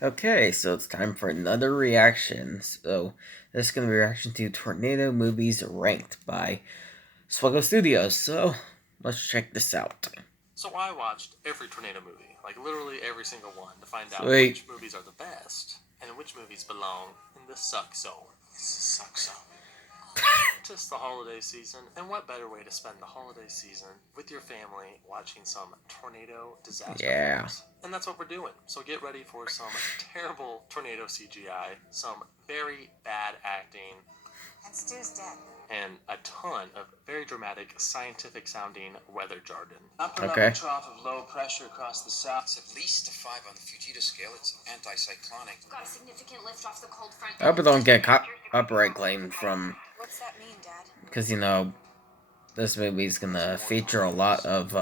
Okay, so it's time for another reaction. So this is going to be a reaction to Tornado Movies Ranked by Swegle Studios. So let's check this out. So I watched every Tornado movie, like literally every single one, to find out Sweet. which movies are the best and which movies belong in the suck zone. It's the suck zone. Tis the holiday season, and what better way to spend the holiday season with your family watching some tornado disaster films? And that's what we're doing. So get ready for some terrible tornado CGI, some very bad acting, and Stu's dead. and a ton of very dramatic, scientific-sounding weather jargon. Upper level trough of low pressure across the south. It's at least a 5 on the Fujita scale. It's anticyclonic. Got a significant lift off the cold front. I hope it don't get copyright claimed from... What's that mean, Dad? Because, you know, this movie's gonna feature a lot of,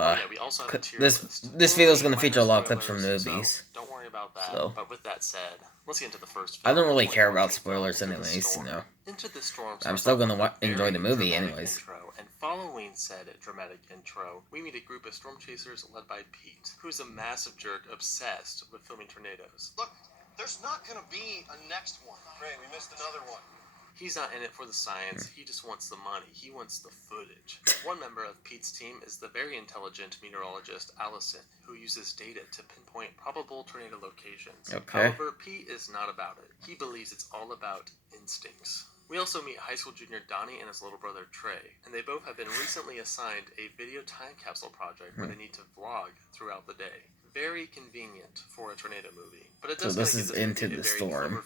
this video's gonna feature a lot of clips from movies. So don't worry about that. So. But with that said, let's get into the first I film. don't really care about spoilers anyways, you know. Into the Storm. I'm still gonna enjoy the movie anyways. And following said dramatic intro, we meet a group of storm chasers led by Pete, who's a massive jerk obsessed with filming tornadoes. Look, there's not gonna be a next one. Ray, we missed another one. He's not in it for the science, he just wants the money, he wants the footage. One member of Pete's team is the very intelligent meteorologist Allison, who uses data to pinpoint probable tornado locations. Okay. However, Pete is not about it. He believes it's all about instincts. We also meet high school junior Donnie and his little brother Trey, and they both have been recently assigned a video time capsule project where they need to vlog throughout the day. Very convenient for a tornado movie. But it does so this is Into the Storm.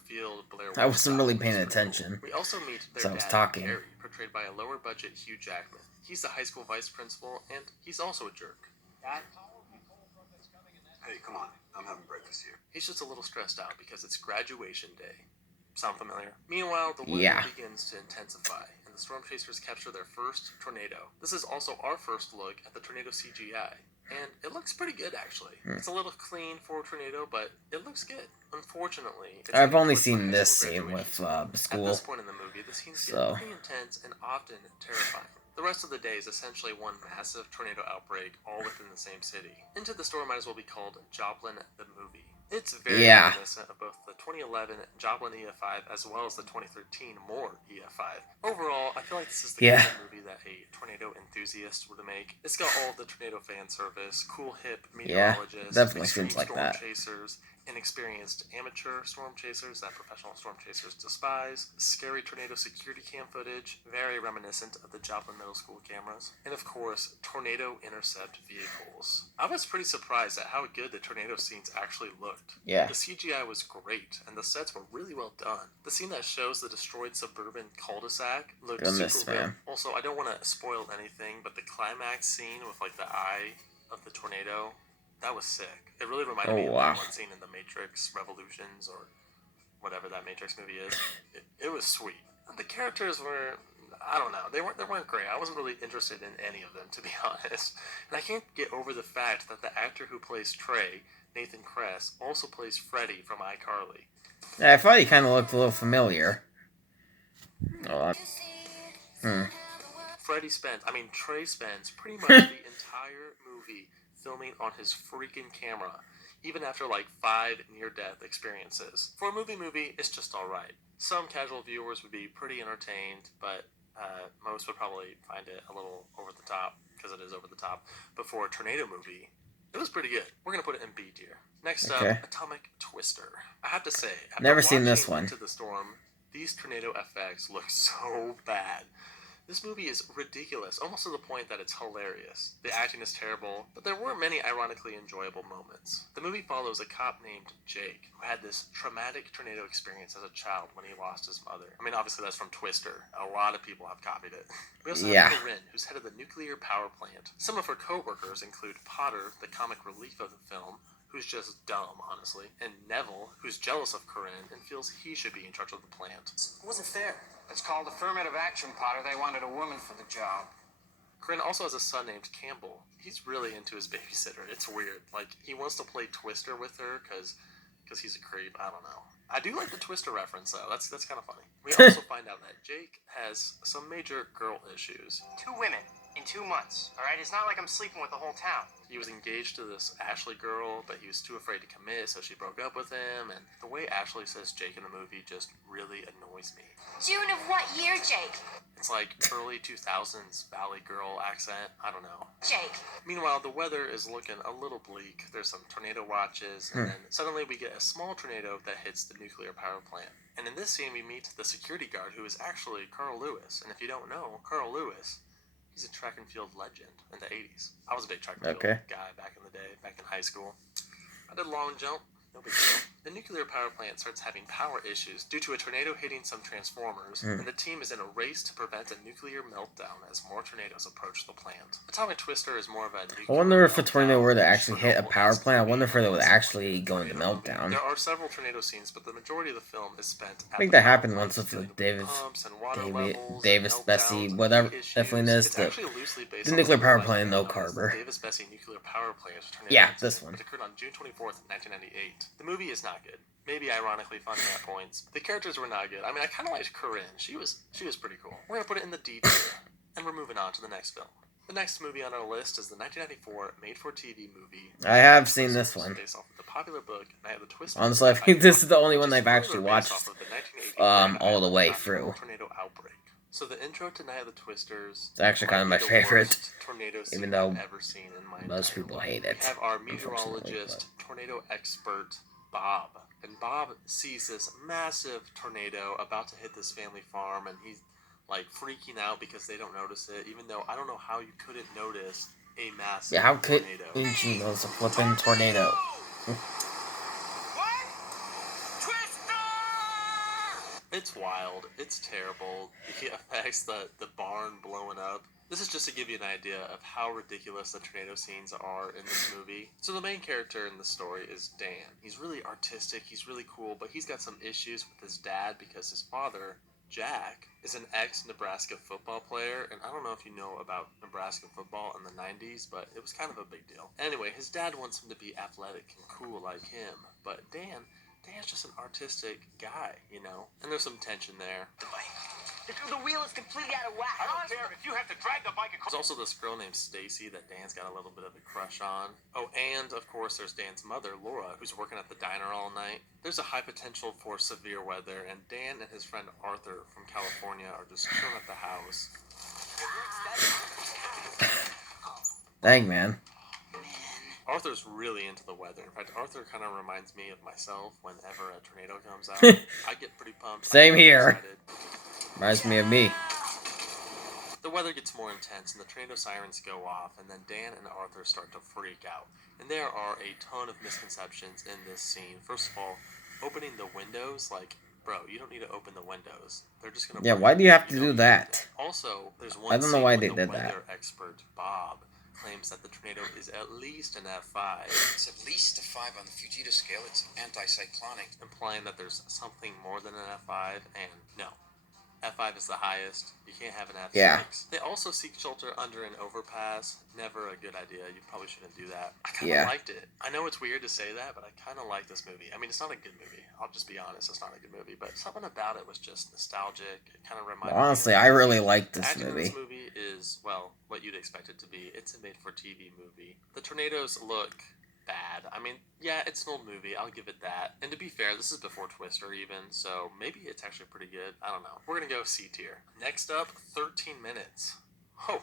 I wasn't really paying attention. We also meet their so I was dad, talking. Harry, portrayed by a lower budget Hugh Jackman. He's the high school vice principal, and he's also a jerk. Dad? Hey, come on. I'm having breakfast here. He's just a little stressed out because it's graduation day. Sound familiar? Meanwhile, the weather begins to intensify, and the storm chasers capture their first tornado. This is also our first look at the tornado CGI. And it looks pretty good, actually. It's a little clean for a tornado, but it looks good. Unfortunately, I've only seen this scene with school. At this point in the movie, the scenes get pretty intense and often terrifying. The rest of the day is essentially one massive tornado outbreak, all within the same city. Into the Storm might as well be called Joplin the Movie. It's very reminiscent of both the 2011 Joplin EF5 as well as the 2013 Moore EF5. Overall, I feel like this is the kind of movie that a tornado enthusiast would make. It's got all of the tornado fan service, cool hip meteorologists, definitely extreme seems like storm that. chasers, inexperienced amateur storm chasers that professional storm chasers despise, scary tornado security cam footage, very reminiscent of the Joplin Middle School cameras, and of course, tornado intercept vehicles. I was pretty surprised at how good the tornado scenes actually looked. Yeah. The CGI was great, and the sets were really well done. The scene that shows the destroyed suburban cul-de-sac looked super real. Also, I don't want to spoil anything, but the climax scene with like the eye of the tornado, that was sick. It really reminded me of that one scene in The Matrix Revolutions, or whatever that Matrix movie is. It was sweet. The characters were, I don't know, they weren't great. I wasn't really interested in any of them, to be honest. And I can't get over the fact that the actor who plays Trey, Nathan Kress, also plays Freddy from iCarly. Yeah, I thought he kind of looked a little familiar. Trey spends pretty much the entire movie filming on his freaking camera, even after like 5 near-death experiences. For a movie, it's just alright. Some casual viewers would be pretty entertained, but most would probably find it a little over the top, because it is over the top. But for a tornado movie, it was pretty good. We're going to put it in B tier. Next up, Atomic Twister. I have to say, after never seen this one. Into the Storm, these tornado effects look so bad. This movie is ridiculous, almost to the point that it's hilarious. The acting is terrible, but there were many ironically enjoyable moments. The movie follows a cop named Jake, who had this traumatic tornado experience as a child when he lost his mother. I mean, obviously that's from Twister. A lot of people have copied it. We also have Corinne, who's head of the nuclear power plant. Some of her co-workers include Potter, the comic relief of the film, who's just dumb, honestly, and Neville, who's jealous of Corinne and feels he should be in charge of the plant. It wasn't fair. It's called affirmative action, Potter. They wanted a woman for the job. Corinne also has a son named Campbell. He's really into his babysitter. It's weird. Like, he wants to play Twister with her because he's a creep. I don't know. I do like the Twister reference, though. That's kind of funny. We also find out that Jake has some major girl issues. 2 women. In 2 months, all right? It's not like I'm sleeping with the whole town. He was engaged to this Ashley girl, but he was too afraid to commit, so she broke up with him. And the way Ashley says Jake in the movie just really annoys me. June of what year, Jake? It's like early 2000s Valley Girl accent. I don't know. Jake. Meanwhile, the weather is looking a little bleak. There's some tornado watches, and then suddenly we get a small tornado that hits the nuclear power plant. And in this scene, we meet the security guard, who is actually Carl Lewis. And if you don't know, Carl Lewis, he's a track and field legend in the 80s. I was a big track and field guy back in the day, back in high school. I did long jump. No big deal. The nuclear power plant starts having power issues due to a tornado hitting some transformers, and the team is in a race to prevent a nuclear meltdown as more tornadoes approach the plant. Atomic Twister is more of a nuclear I wonder if a tornado meltdown were to actually hit a Chernobyl power is plant. I wonder if it the would actually go into meltdown. There are several tornado scenes, but the majority of the film is spent at I think the that power happened plant, once with the dealing pumps and water levels, Davis and Bessie, meltdowns, whatever, and issues. definitely is It's the actually loosely based the on nuclear power real-life plant in event No known as Carver. the Davis Bessie nuclear power plant tornado Yeah, incident, this one. which occurred on June 24th, 1998. The movie is not good. Maybe ironically funny at points. The characters were not good. I mean, I kind of liked Corinne. She was pretty cool. We're gonna put it in the D tier, and we're moving on to the next film. The next movie on our list is the 1994 made-for-TV movie. I have seen this one. Based off of the popular book Night of the Twisters. Honestly, I think this is the only one which I've further actually based watched off of the 1980 all the way Grand through. Island tornado outbreak. So the intro to Night of the Twisters. It's actually kind of my might be the favorite, worst tornado scene even though I've ever seen in my most entire people life. hate it, We have our unfortunately, meteorologist, tornado expert, Bob. And Bob sees this massive tornado about to hit this family farm, and he's like freaking out because they don't notice it, even though I don't know how you couldn't notice a massive Yeah, how could tornado. you know it's a flipping tornado? It's wild. It's terrible. The effects, the barn blowing up. This is just to give you an idea of how ridiculous the tornado scenes are in this movie. So the main character in the story is Dan. He's really artistic, he's really cool, but he's got some issues with his dad because his father, Jack, is an ex-Nebraska football player, and I don't know if you know about Nebraska football in the 90s, but it was kind of a big deal. Anyway, his dad wants him to be athletic and cool like him, but Dan's just an artistic guy, you know? And there's some tension there. The wheel is completely out of whack. I don't care if you have to drag the bike across. There's also this girl named Stacy that Dan's got a little bit of a crush on. Oh, and of course there's Dan's mother, Laura, who's working at the diner all night. There's a high potential for severe weather, and Dan and his friend Arthur from California are just chilling at the house. Dang, man. Arthur's really into the weather. In fact, Arthur kind of reminds me of myself whenever a tornado comes out. I get pretty pumped. Same I get here. excited. Reminds me of me. The weather gets more intense and the tornado sirens go off, and then Dan and Arthur start to freak out. And there are a ton of misconceptions in this scene. First of all, opening the windows, like, bro, you don't need to open the windows. They're just gonna. Yeah, break. why do you have to don't do need that? Also, there's one. I don't know scene why when they the did that. weather expert Bob claims that the tornado is at least an F5, It's at least a 5 on the Fujita scale. It's anticyclonic. implying that there's something more than an F5, and no. F5 is the highest. You can't have an F6. Yeah. They also seek shelter under an overpass. Never a good idea. You probably shouldn't do that. I kind of Yeah. liked it. I know it's weird to say that, but I kind of like this movie. I mean, it's not a good movie. I'll just be honest. It's not a good movie. But something about it was just nostalgic. It kind of reminded me. Honestly, of I really like this acting in movie. this movie is, well, what you'd expect it to be. It's a made-for-TV movie. The tornadoes look bad. I mean, yeah, it's an old movie. I'll give it that. And to be fair, this is before Twister even, so maybe it's actually pretty good. I don't know. We're gonna go C tier. Next up, 13 Minutes. Oh.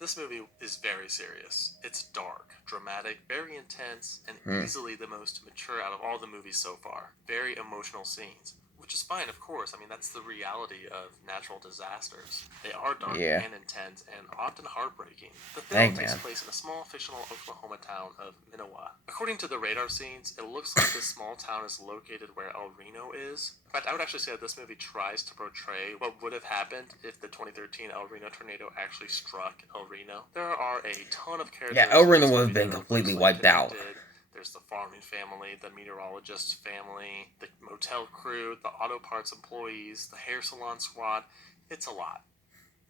This movie is very serious. It's dark, dramatic, very intense, and easily the most mature out of all the movies so far. Very emotional scenes. Which is fine, of course. I mean, that's the reality of natural disasters. They are dark Yeah. and intense and often heartbreaking. The Dang, film takes man. place in a small fictional Oklahoma town of Minowa. According to the radar scenes, it looks like this small town is located where El Reno is. In fact, I would actually say that this movie tries to portray what would have happened if the 2013 El Reno tornado actually struck El Reno. There are a ton of characters. Yeah, El Reno in this would have movie been that are completely loosely wiped out. connected. There's the farming family, the meteorologist family, the motel crew, the auto parts employees, the hair salon squad. It's a lot.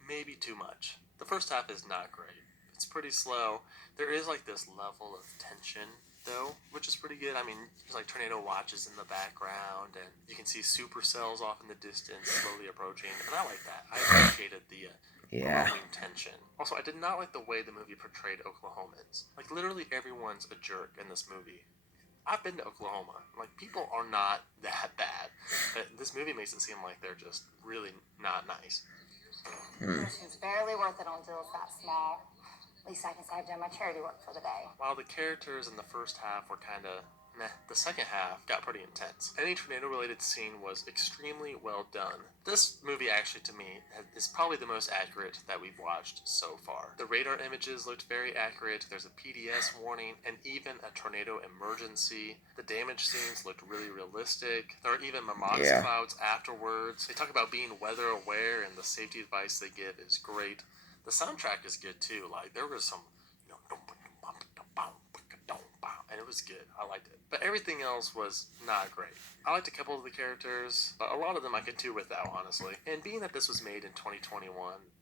Maybe too much. The first half is not great. It's pretty slow. There is like this level of tension though, which is pretty good. I mean, there's like tornado watches in the background, and you can see supercells off in the distance slowly approaching, and I like that. I appreciated the growing tension. Also, I did not like the way the movie portrayed Oklahomans. Like, literally everyone's a jerk in this movie. I've been to Oklahoma. Like, people are not that bad. But this movie makes it seem like they're just really not nice. It's barely worth it on deals that small. At least I can say I've done my charity work for the day. While the characters in the first half were kind of meh, the second half got pretty intense. Any tornado-related scene was extremely well done. This movie, actually, to me, is probably the most accurate that we've watched so far. The radar images looked very accurate, there's a PDS warning, and even a tornado emergency. The damage scenes looked really realistic. There are even mimosa clouds afterwards. They talk about being weather-aware, and the safety advice they give is great. The soundtrack is good too. Like, there was some, and it was good. I liked it. But everything else was not great. I liked a couple of the characters, but a lot of them I could do without, honestly. And being that this was made in 2021,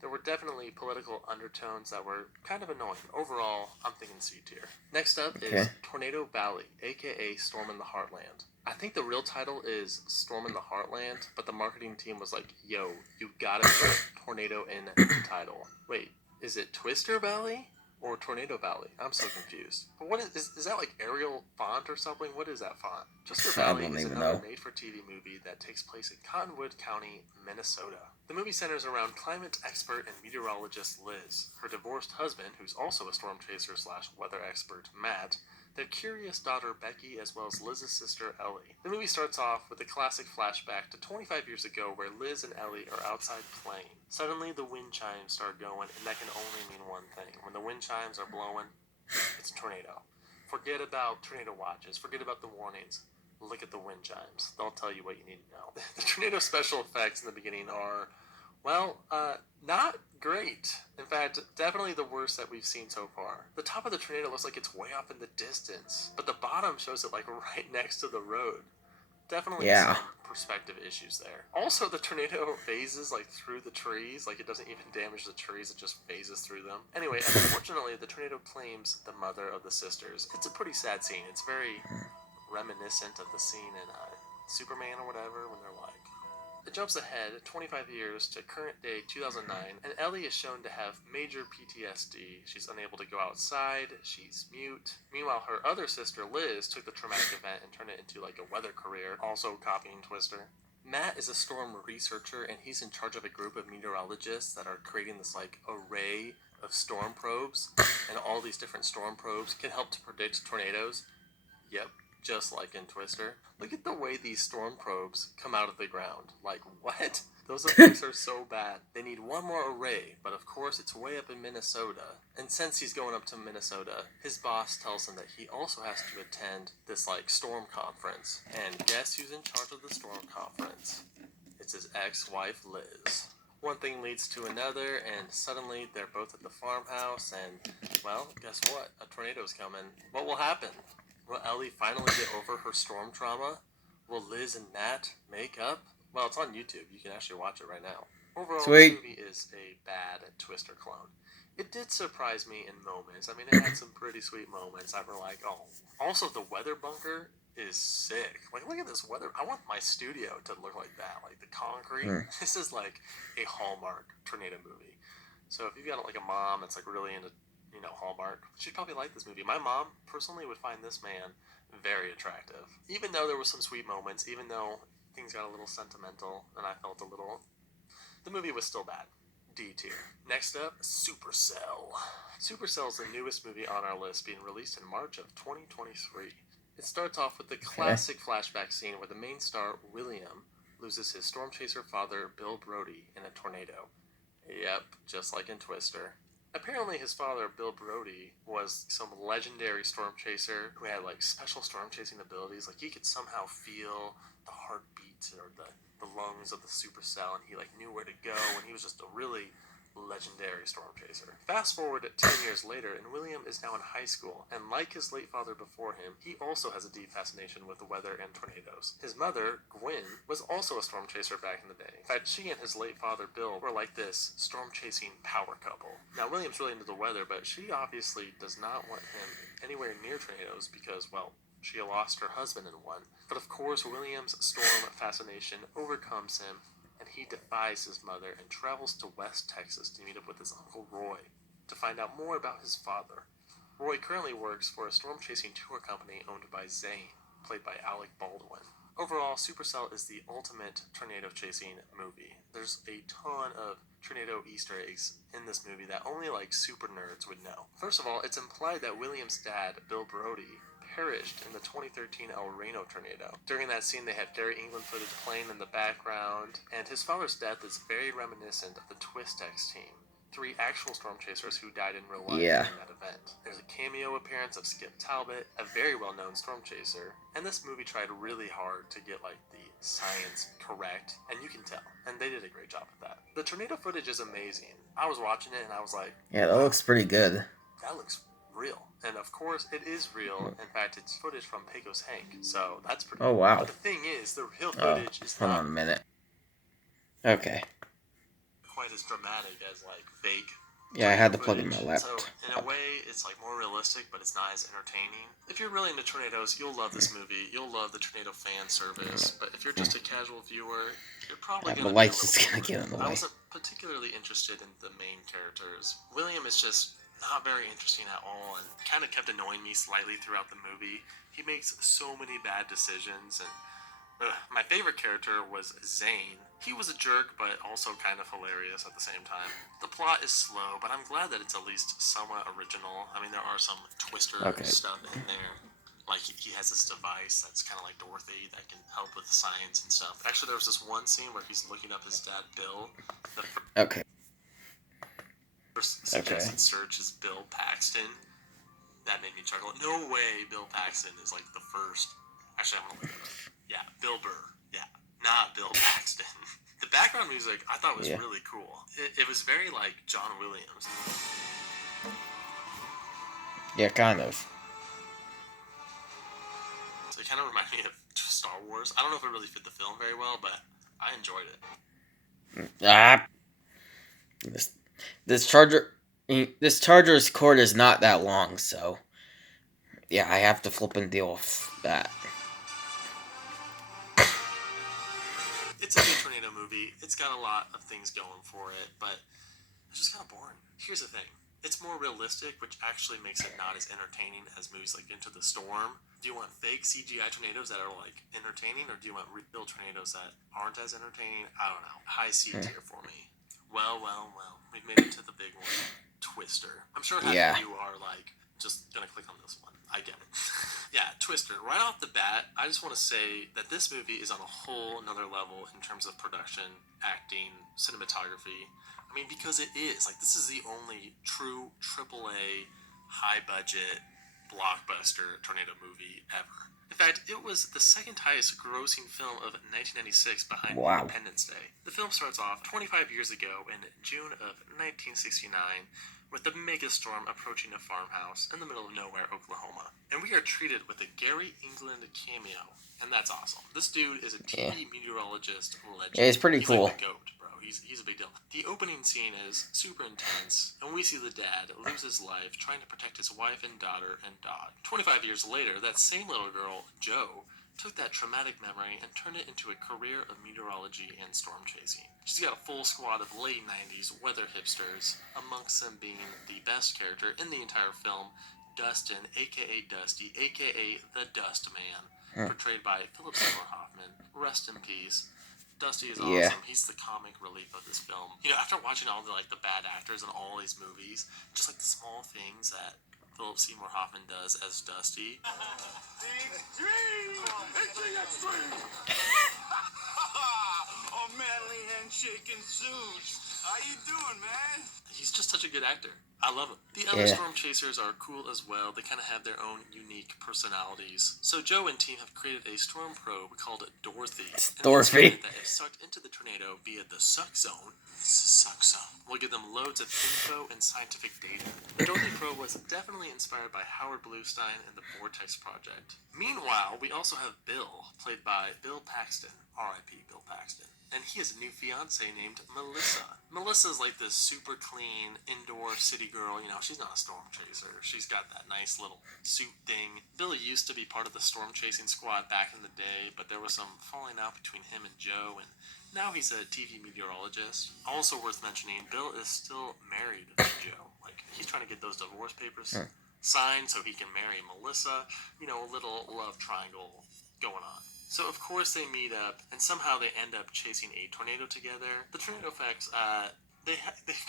there were definitely political undertones that were kind of annoying. Overall, I'm thinking C tier. Next up is Tornado Valley, aka Storm in the Heartland. I think the real title is Storm in the Heartland, but the marketing team was like, yo, you gotta put tornado in the title. Wait, is it Twister Valley or Tornado Valley? I'm so confused. But what is that like Arial font or something? What is that font? Twister Valley is another made-for-TV movie that takes place in Cottonwood County, Minnesota. The movie centers around climate expert and meteorologist Liz, her divorced husband, who's also a storm chaser / weather expert, Matt, their curious daughter Becky, as well as Liz's sister Ellie. The movie starts off with a classic flashback to 25 years ago where Liz and Ellie are outside playing. Suddenly the wind chimes start going, and that can only mean one thing. When the wind chimes are blowing, it's a tornado. Forget about tornado watches, forget about the warnings. Look at the wind chimes. They'll tell you what you need to know. The tornado special effects in the beginning are, well, not great. In fact, definitely the worst that we've seen so far. The top of the tornado looks like it's way off in the distance, but the bottom shows it like right next to the road. Definitely some perspective issues there. Also, the tornado phases like through the trees, like it doesn't even damage the trees, it just phases through them. Anyway, unfortunately, the tornado claims the mother of the sisters. It's a pretty sad scene. It's very reminiscent of the scene in Superman or whatever when they're like, it jumps ahead 25 years to current day 2009, and Ellie is shown to have major PTSD. She's unable to go outside, she's mute. Meanwhile, her other sister Liz took the traumatic event and turned it into like a weather career, also copying Twister. Matt is a storm researcher, and he's in charge of a group of meteorologists that are creating this like array of storm probes, and all these different storm probes can help to predict tornadoes. Yep, just like in Twister. Look at the way these storm probes come out of the ground. Like, what? Those effects are so bad. They need one more array, but of course it's way up in Minnesota. And since he's going up to Minnesota, his boss tells him that he also has to attend this, like, storm conference. And guess who's in charge of the storm conference? It's his ex-wife, Liz. One thing leads to another, and suddenly they're both at the farmhouse, and, well, guess what? A tornado's coming. What will happen? Will Ellie finally get over her storm trauma? Will Liz and Matt make up? Well, it's on YouTube. You can actually watch it right now. Overall, this movie is a bad Twister clone. It did surprise me in moments. I mean, it had some pretty sweet moments. I were like, oh. Also, the weather bunker is sick. Like, look at this weather. I want my studio to look like that. Like, the concrete. This is like a Hallmark tornado movie. So if you've got like a mom that's like really into Hallmark, she'd probably like this movie. My mom personally would find this man very attractive. Even though there were some sweet moments, even though things got a little sentimental, and I felt a little, the movie was still bad. D tier. Next up, Supercell. Supercell is the newest movie on our list, being released in March of 2023. It starts off with the classic flashback scene where the main star, William, loses his storm chaser father, Bill Brody, in a tornado. Yep, just like in Twister. Apparently his father, Bill Brody, was some legendary storm chaser who had like special storm chasing abilities. Like he could somehow feel the heartbeat or the lungs of the supercell, and he like knew where to go, and he was just a really legendary storm chaser. Fast forward 10 years later, and William is now in high school, and like his late father before him, he also has a deep fascination with the weather and tornadoes. His mother, Gwen, was also a storm chaser back in the day. In fact, she and his late father, Bill, were like this storm-chasing power couple. Now, William's really into the weather, but she obviously does not want him anywhere near tornadoes because, well, she lost her husband in one. But of course, William's storm fascination overcomes him, and he defies his mother and travels to West Texas to meet up with his uncle Roy to find out more about his father. Roy currently works for a storm-chasing tour company owned by Zane, played by Alec Baldwin. Overall, Supercell is the ultimate tornado-chasing movie. There's a ton of tornado Easter eggs in this movie that only like super nerds would know. First of all, it's implied that William's dad, Bill Brody, perished in the 2013 El Reno tornado. During that scene, they had Gary England footage playing in the background, and his father's death is very reminiscent of the Twist-X team. 3 actual storm chasers who died in real life during that event. There's a cameo appearance of Skip Talbot, a very well-known storm chaser, and this movie tried really hard to get like the science correct, and you can tell, and they did a great job with that. The tornado footage is amazing. I was watching it and I was like, yeah, that looks pretty good. That looks real. And of course, it is real. In fact, it's footage from Pecos Hank, so that's pretty Oh, wow. But the thing is, the real footage is hold not on a minute. Okay. quite as dramatic as like fake. Yeah, I had to plug in my laptop. So in a way, it's like more realistic, but it's not as entertaining. If you're really into tornadoes, you'll love this movie. You'll love the tornado fan service. But if you're just a casual viewer, you're probably The gonna light's be a just little gonna get in the bored. I way. wasn't particularly interested in the main characters. William is just not very interesting at all, and kind of kept annoying me slightly throughout the movie. He makes so many bad decisions, and my favorite character was Zane. He was a jerk, but also kind of hilarious at the same time. The plot is slow, but I'm glad that it's at least somewhat original. I mean, there are some twister stuff in there. Like, he has this device that's kind of like Dorothy that can help with science and stuff. Actually, there was this one scene where he's looking up his dad, Bill. Okay. First suggested search is Bill Paxton. That made me chuckle. No way Bill Paxton is like the first. Actually, I'm gonna look it up. Yeah, Bill Burr. Yeah, not Bill Paxton. The background music I thought was really cool. It was very like John Williams. Yeah, kind of. So it kind of reminded me of Star Wars. I don't know if it really fit the film very well, but I enjoyed it. This charger's cord is not that long, so yeah, I have to flip and deal with that. It's a good tornado movie. It's got a lot of things going for it, but it's just kind of boring. Here's the thing. It's more realistic, which actually makes it not as entertaining as movies like Into the Storm. Do you want fake CGI tornadoes that are like entertaining, or do you want real tornadoes that aren't as entertaining? I don't know. High C tier for me. Well. We've made it to the big one. Twister. I'm sure half of you are like, just gonna click on this one. I get it. Yeah, Twister. Right off the bat, I just want to say that this movie is on a whole another level in terms of production, acting, cinematography. I mean, because it is. Like, this is the only true AAA, high-budget, blockbuster tornado movie ever. In fact, it was the second highest grossing film of 1996 behind Independence Day. The film starts off 25 years ago in June of 1969 with the megastorm approaching a farmhouse in the middle of nowhere, Oklahoma. And we are treated with a Gary England cameo, and that's awesome. This dude is a TV meteorologist legend. Yeah, he's pretty cool. Like the GOAT, bro. He's a big deal. The opening scene is super intense, and we see the dad lose his life trying to protect his wife and daughter and dog. 25 years later, that same little girl, Jo, took that traumatic memory and turned it into a career of meteorology and storm chasing. She's got a full squad of late 90s weather hipsters, amongst them being the best character in the entire film, Dustin, aka Dusty, aka the Dust Man, portrayed by Philip Seymour Hoffman. Rest in peace. Dusty is awesome. He's the comic relief of this film. You know, after watching all the the bad actors in all these movies, just like the small things that Philip Seymour Hoffman does as Dusty. A manly handshake ensues. How you doing, man? He's just such a good actor. I love him. The other Storm Chasers are cool as well. They kind of have their own unique personalities. So Joe and team have created a Storm probe called Dorothy. It's Dorothy. That if sucked into the tornado via the suck zone, will give them loads of info and scientific data. The Dorothy probe was definitely inspired by Howard Bluestein and the Vortex Project. Meanwhile, we also have Bill, played by Bill Paxton, R.I.P. Bill Paxton. And he has a new fiance named Melissa. Melissa's like this super clean indoor city girl. You know, she's not a storm chaser. She's got that nice little suit thing. Billy used to be part of the storm chasing squad back in the day, but there was some falling out between him and Joe, and now he's a TV meteorologist. Also worth mentioning, Bill is still married to Joe. Like, he's trying to get those divorce papers signed so he can marry Melissa. You know, a little love triangle going on. So, of course, they meet up, and somehow they end up chasing a tornado together. The tornado effects, they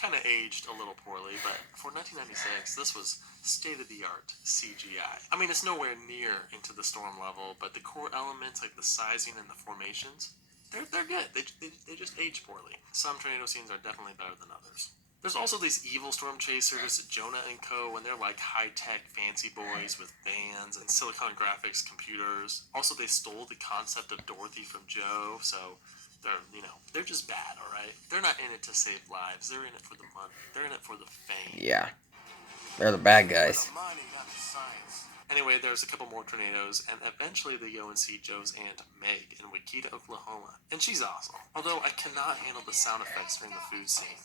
kind of aged a little poorly, but for 1996, this was state-of-the-art CGI. I mean, it's nowhere near into the storm level, but the core elements, like the sizing and the formations, they're good. They just age poorly. Some tornado scenes are definitely better than others. There's also these evil storm chasers, Jonah and Co., and they're like high-tech fancy boys with vans and Silicon Graphics computers. Also, they stole the concept of Dorothy from Joe, so they're just bad, all right? They're not in it to save lives. They're in it for the money. They're in it for the fame. Yeah. They're the bad guys. The money, not the science. Anyway, there's a couple more tornadoes, and eventually they go and see Joe's aunt Meg in Wichita, Oklahoma. And she's awesome. Although I cannot handle the sound effects during the food scene.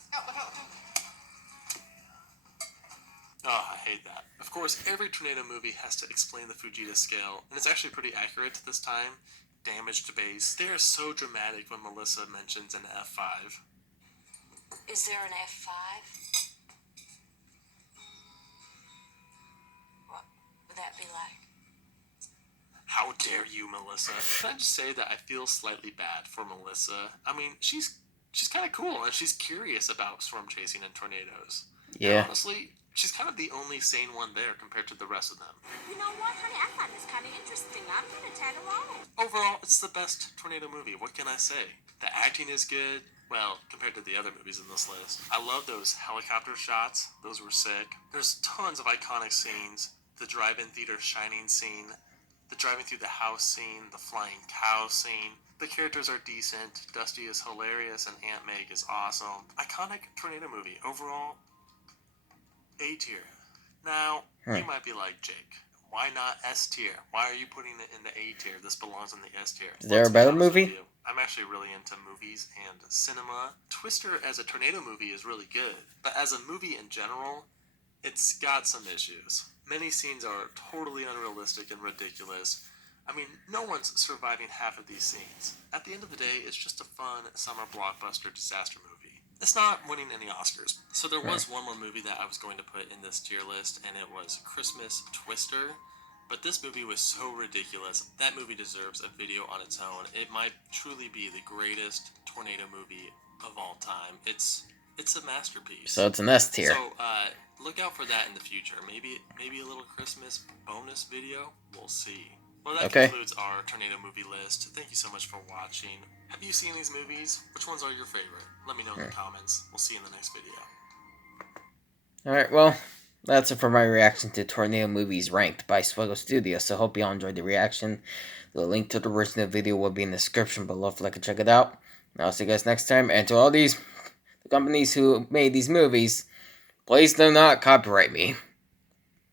Oh, I hate that. Of course, every tornado movie has to explain the Fujita scale, and it's actually pretty accurate this time. Damaged base. They are so dramatic when Melissa mentions an F5. Is there an F5? What would that be like? How dare you, Melissa? Can I just say that I feel slightly bad for Melissa? I mean, she's kind of cool, and she's curious about storm chasing and tornadoes. Yeah. And honestly, she's kind of the only sane one there compared to the rest of them. You know what, honey? I find this kind of interesting. I'm going to tag along. Overall, it's the best tornado movie. What can I say? The acting is good. Well, compared to the other movies in this list. I love those helicopter shots. Those were sick. There's tons of iconic scenes. The drive-in theater shining scene. The driving through the house scene. The flying cow scene. The characters are decent. Dusty is hilarious and Aunt Meg is awesome. Iconic tornado movie. Overall, A tier. Now, you might be like, Jake, why not S tier? Why are you putting it in the A tier? This belongs in the S tier. Is there a better movie? I'm actually really into movies and cinema. Twister as a tornado movie is really good, but as a movie in general, it's got some issues. Many scenes are totally unrealistic and ridiculous. I mean, no one's surviving half of these scenes. At the end of the day, it's just a fun summer blockbuster disaster movie. It's not winning any Oscars. So there was one more movie that I was going to put in this tier list, and it was Christmas Twister. But this movie was so ridiculous. That movie deserves a video on its own. It might truly be the greatest tornado movie of all time. It's a masterpiece. So it's an S tier. So look out for that in the future. Maybe a little Christmas bonus video. We'll see. Well, that concludes our tornado movie list. Thank you so much for watching. Have you seen these movies? Which ones are your favorite? Let me know in the comments. We'll see you in the next video. Alright, well, that's it for my reaction to tornado movies ranked by Swegle Studios. So hope you all enjoyed the reaction. The link to the original video will be in the description below if you'd like to check it out. And I'll see you guys next time. And to all the companies who made these movies, please do not copyright me.